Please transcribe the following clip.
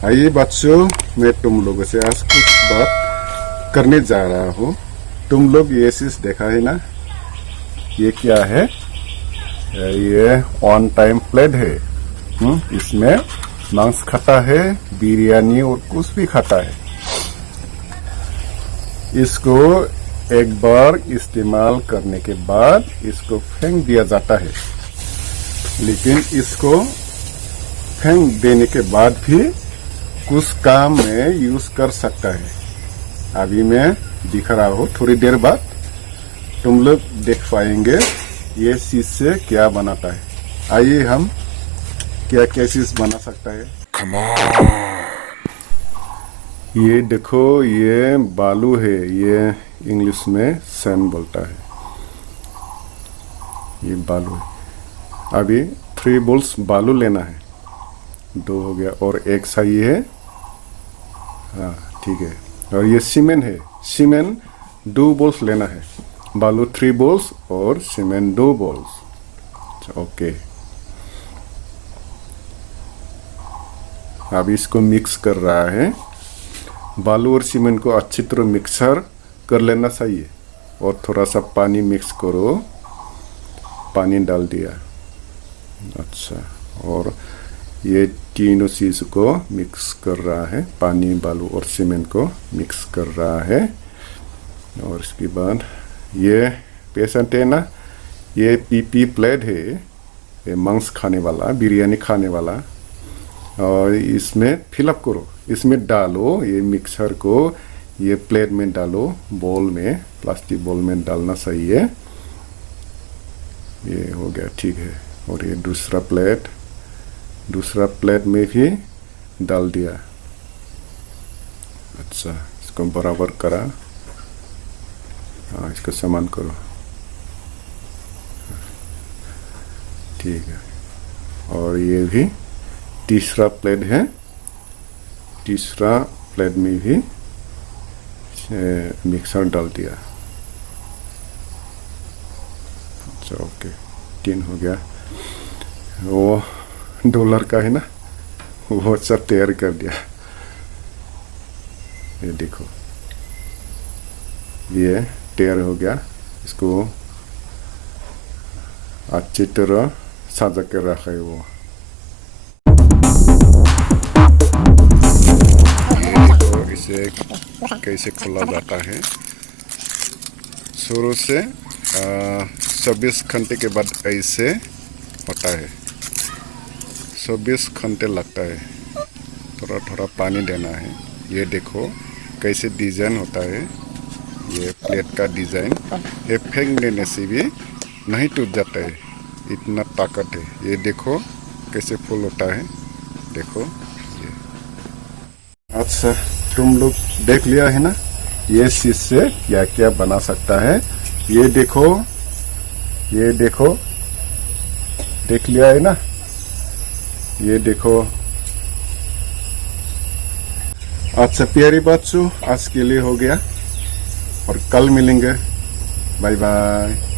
आइए बच्चों, मैं तुम लोगों से आज कुछ बात करने जा रहा हूँ। तुम लोग ये चीज देखा है ना, ये क्या है? ये ऑन टाइम प्लेट है। इसमें मांस खाता है, बिरयानी और कुछ भी खाता है। इसको एक बार इस्तेमाल करने के बाद इसको फेंक दिया जाता है, लेकिन इसको फेंक देने के बाद भी कुछ काम में यूज कर सकता है। अभी मैं दिखा रहा हूँ, थोड़ी देर बाद तुम लोग देख पाएंगे ये चीज से क्या बनाता है। आइए हम क्या क्या चीज बना सकता है। Come on. ये देखो, ये बालू है, ये इंग्लिश में सैंड बोलता है। ये बालू है। अभी 3 बोल्स बालू लेना है। 2 हो गया और एक सही है। हाँ ठीक है। और ये सीमेंट है, सीमेंट 2 बोल्स लेना है। बालू 3 बोल्स और सीमेंट 2 बोल्स। ओके, अब इसको मिक्स कर रहा है। बालू और सीमेंट को अच्छी तरह मिक्सर कर लेना चाहिए और थोड़ा सा पानी मिक्स करो। पानी डाल दिया। अच्छा, और ये तीनों चीज को मिक्स कर रहा है। पानी, बालू और सीमेंट को मिक्स कर रहा है। और इसके बाद ये पेशेंट है ना, ये पीपी प्लेट है, ये मांस खाने वाला, बिरयानी खाने वाला। और इसमें फिलअप करो, इसमें डालो, ये मिक्सर को ये प्लेट में डालो, बोल में, प्लास्टिक बोल में डालना चाहिए। ये हो गया, ठीक है। और ये दूसरा प्लेट में भी डाल दिया। अच्छा, इसको बराबर करा। हाँ, इसको समान करो, ठीक है। और ये भी तीसरा प्लेट है, तीसरा प्लेट में भी मिक्सर डाल दिया। अच्छा ओके, 3 हो गया। वो डॉलर का है ना, वो सब तैयार कर दिया। ये देखो, ये तैयार हो गया। इसको अच्छी तरह सजा कर रखा है। वो इसे कैसे खोला जाता है। शुरू से 24 घंटे के बाद ऐसे होता है। 24 घंटे लगता है। थोड़ा थोड़ा पानी देना है। ये देखो कैसे डिजाइन होता है, ये प्लेट का डिजाइन। ये फेंक देने से भी नहीं टूट जाता है, इतना ताकत है। ये देखो कैसे फूल होता है, देखो ये। अच्छा, तुम लोग देख लिया है ना, ये चीज से क्या क्या बना सकता है। ये देखो, ये देखो, देख लिया है ना, ये देखो। अच्छा प्यारी बच्चों, आज के लिए हो गया और कल मिलेंगे। Bye bye.